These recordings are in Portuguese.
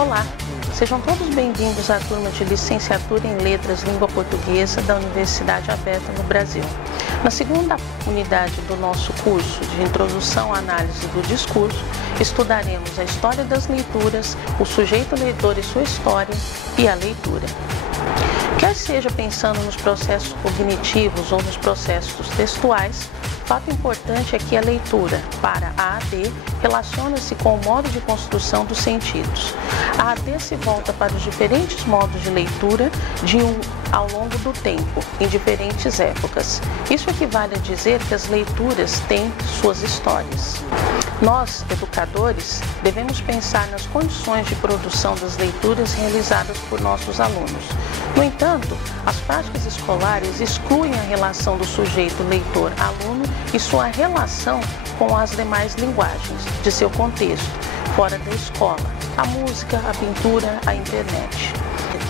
Olá, sejam todos bem-vindos à turma de Licenciatura em Letras Língua Portuguesa da Universidade Aberta no Brasil. Na segunda unidade do nosso curso de Introdução à Análise do Discurso, estudaremos a história das leituras, o sujeito leitor e sua história e a leitura. Quer seja pensando nos processos cognitivos ou nos processos textuais, fato importante é que a leitura, para a AD, relaciona-se com o modo de construção dos sentidos. A AD se volta para os diferentes modos de leitura ao longo do tempo, em diferentes épocas. Isso equivale a dizer que as leituras têm suas histórias. Nós, educadores, devemos pensar nas condições de produção das leituras realizadas por nossos alunos. No entanto, as práticas escolares excluem a relação do sujeito leitor-aluno e sua relação com as demais linguagens de seu contexto, fora da escola, a música, a pintura, a internet.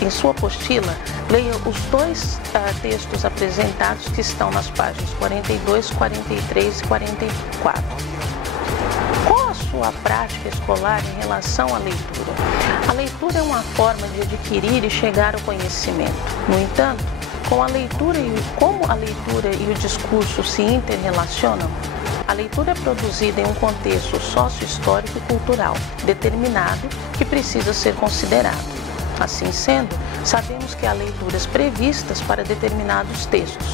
Em sua apostila, leia os dois textos apresentados que estão nas páginas 42, 43 e 44. Qual a sua prática escolar em relação à leitura? A leitura é uma forma de adquirir e chegar ao conhecimento. No entanto, como a leitura e o discurso se interrelacionam, a leitura é produzida em um contexto sócio-histórico e cultural determinado que precisa ser considerado. Assim sendo, sabemos que há leituras previstas para determinados textos,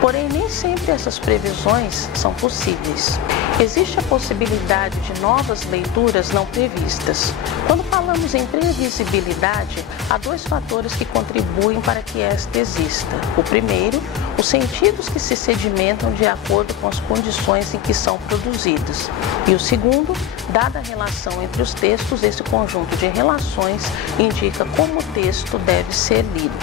porém nem sempre essas previsões são possíveis. Existe a possibilidade de novas leituras não previstas. Quando falamos em previsibilidade, há dois fatores que contribuem para que esta exista. O primeiro, os sentidos que se sedimentam de acordo com as condições em que são produzidos. E o segundo, dada a relação entre os textos, esse conjunto de relações indica como o texto deve ser lido.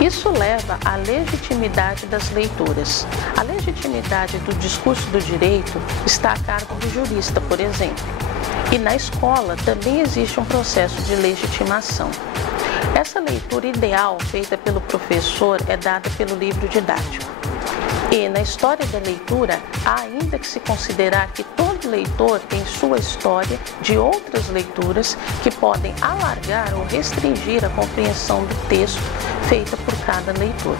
Isso leva à legitimidade das leituras. A legitimidade do discurso do direito está a cargo do jurista, por exemplo. E na escola também existe um processo de legitimação. Essa leitura ideal feita pelo professor é dada pelo livro didático. E na história da leitura, há ainda que se considerar que todo leitor tem sua história de outras leituras que podem alargar ou restringir a compreensão do texto feita por cada leitor.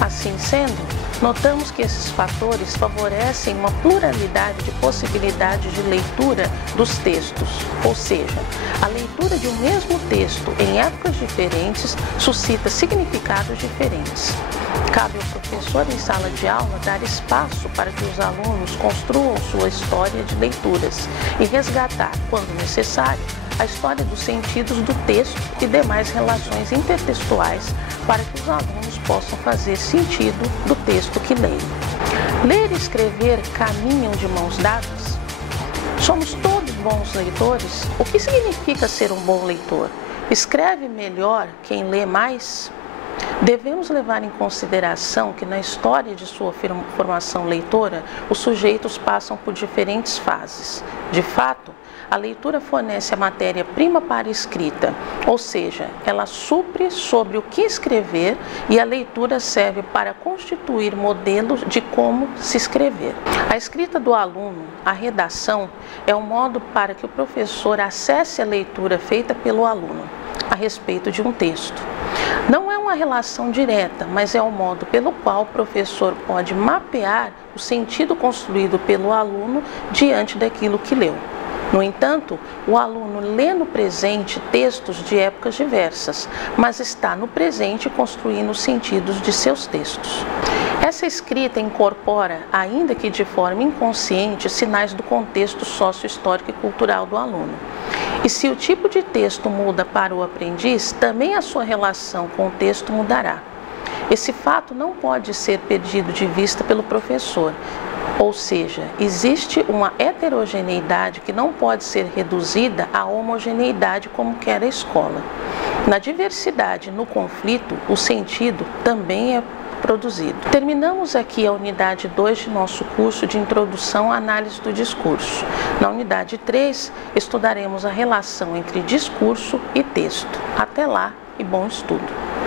Assim sendo, notamos que esses fatores favorecem uma pluralidade de possibilidades de leitura dos textos, ou seja, a leitura de um mesmo texto em épocas diferentes suscita significados diferentes. Cabe ao professor em sala de aula dar espaço para que os alunos construam sua história de leituras e resgatar, quando necessário, a história dos sentidos do texto e demais relações intertextuais para que os alunos possam fazer sentido do texto que leem. Ler e escrever caminham de mãos dadas? Somos todos bons leitores? O que significa ser um bom leitor? Escreve melhor quem lê mais? Devemos levar em consideração que na história de sua formação leitora, os sujeitos passam por diferentes fases. De fato, a leitura fornece a matéria-prima para a escrita, ou seja, ela supre sobre o que escrever e a leitura serve para constituir modelos de como se escrever. A escrita do aluno, a redação, é um modo para que o professor acesse a leitura feita pelo aluno a respeito de um texto. Não é uma relação direta, mas é o modo pelo qual o professor pode mapear o sentido construído pelo aluno diante daquilo que leu. No entanto, o aluno lê no presente textos de épocas diversas, mas está no presente construindo os sentidos de seus textos. Essa escrita incorpora, ainda que de forma inconsciente, sinais do contexto sócio-histórico e cultural do aluno. E se o tipo de texto muda para o aprendiz, também a sua relação com o texto mudará. Esse fato não pode ser perdido de vista pelo professor. Ou seja, existe uma heterogeneidade que não pode ser reduzida à homogeneidade como quer a escola. Na diversidade, no conflito, o sentido também é produzido. Terminamos aqui a unidade 2 de nosso curso de Introdução à Análise do Discurso. Na unidade 3, estudaremos a relação entre discurso e texto. Até lá e bom estudo!